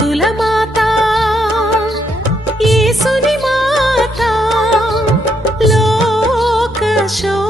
కులమాత మాత యేసుని మాత లోక శోకాల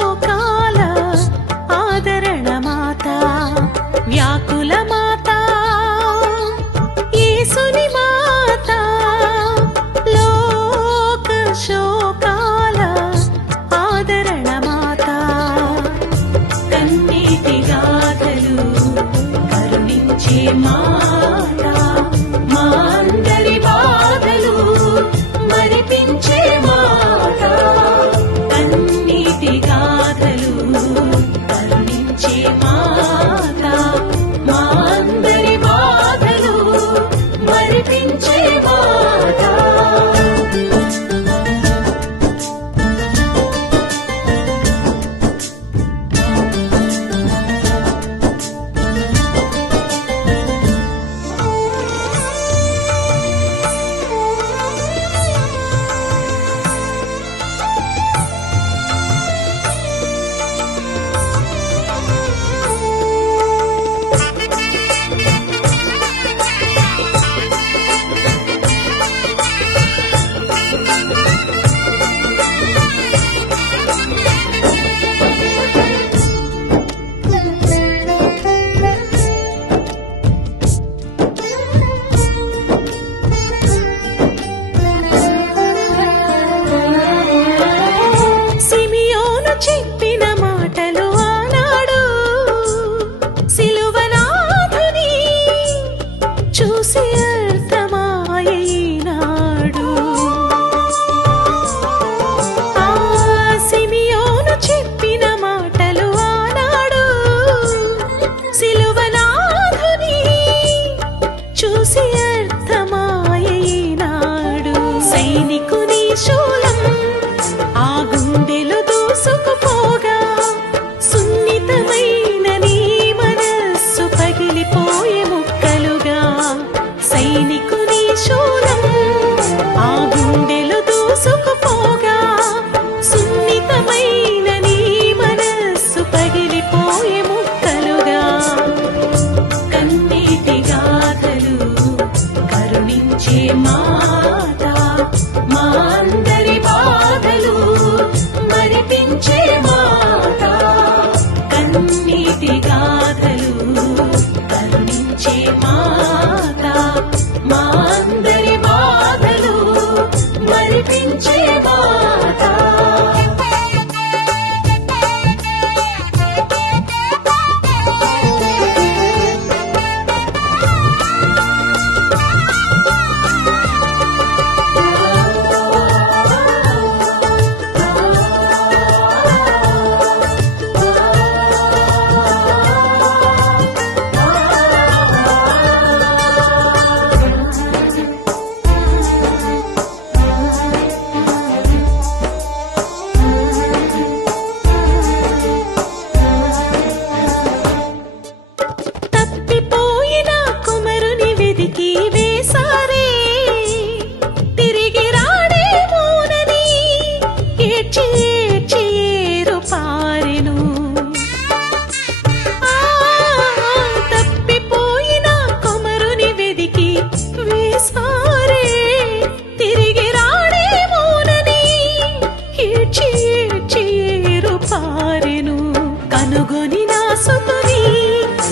కనుగొని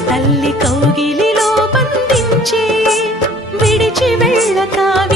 తల్లి కౌగిలి